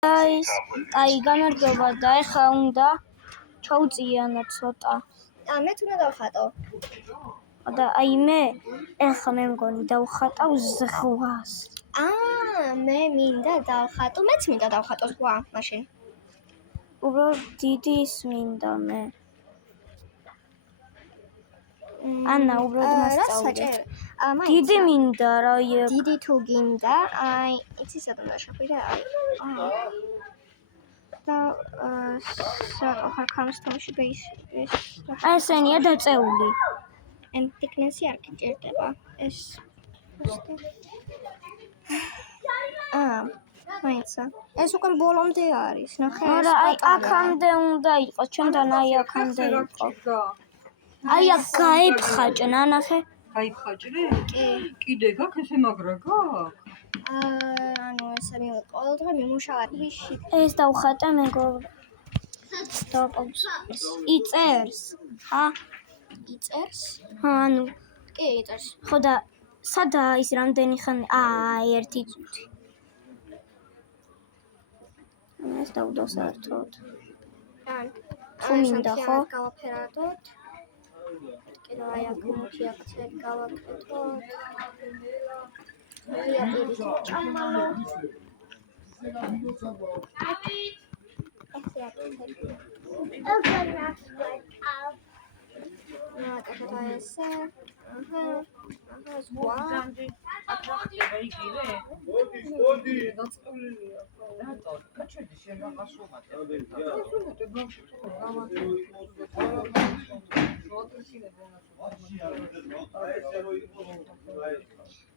აი გამარჯობა და ეხლა უნდა ჩავწიანო ცოტა. მე თუნდა დავხატო. და აი მე ეხლა მე მგონი დავხატავ ზღვას. მე მინდა დავხატო, მეც მინდა დავხატო ზღვა მაშინ. უბრალოდ დიდი ის მინდა მე. ანა უბრალოდ მასწავლე. დიდი მინდა რა დიდი თუ გინდა, იცი სადღაც შეხვიდე არის. და სულ ხარ ქამსთამში ბეის ეს. ესენია დაწეული. თიკნესი არ გიჭირდება ეს. მაინცა. ეს უკვე ბოლომდე არის, ნახე. არა, აი აქამდე უნდა იყოს, ჩვენთან აი აქამდე იყო. აი აქ გაიფხაჭნა, ნახე. გაიფხაჭრე? კი. კიდე გაქვს ესე მაგრა გაქვს? ესე ყოველდღე მიმუშავები. ეს დავხატე მეგობრ. დავყავს. იწერს. იწერს? ანუ კი, იწერს. ხო და სადაა ის რამდენი ხანი? ერთი წუთი. ეს დავდო საერთოდ. თუ მინდა ხო? გავაფერადოთ. კიდე აი აქ მოხი აქცე გავაკეთოთ.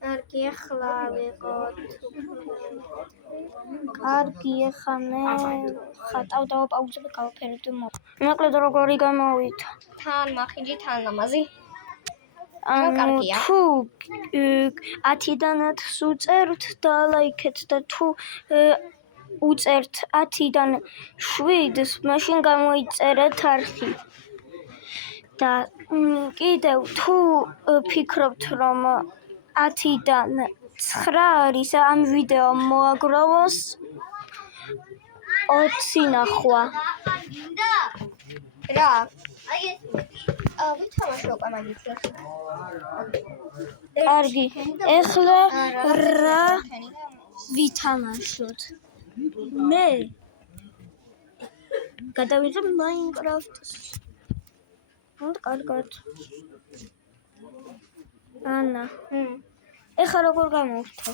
კარგი, ახლა ვიყოთ. კარგი, ახლა მე ხატავ და პაუზები გავაფერებ. მოკლედ როგორი გამოვიდა? თან მახინჯი, თან ლამაზი. თუ 10-დან 10-ს უწერთ და ლაიქეთ და თუ უწერთ 10-დან 7-ს, მაშინ გამოიწერეთ არხი. და კიდევ თუ ფიქრობთ რომ 10-დან 9 არის, ამ ვიდეო მოაგროვოს 20 ნახვა. რა? ვითამაშო მაგით. კარგი, ეხლა რა ვითამაშოთ? მე გადავიღებ Minecraft-ს. კარგად. ანა. ეხლა როგორ გამოვთო?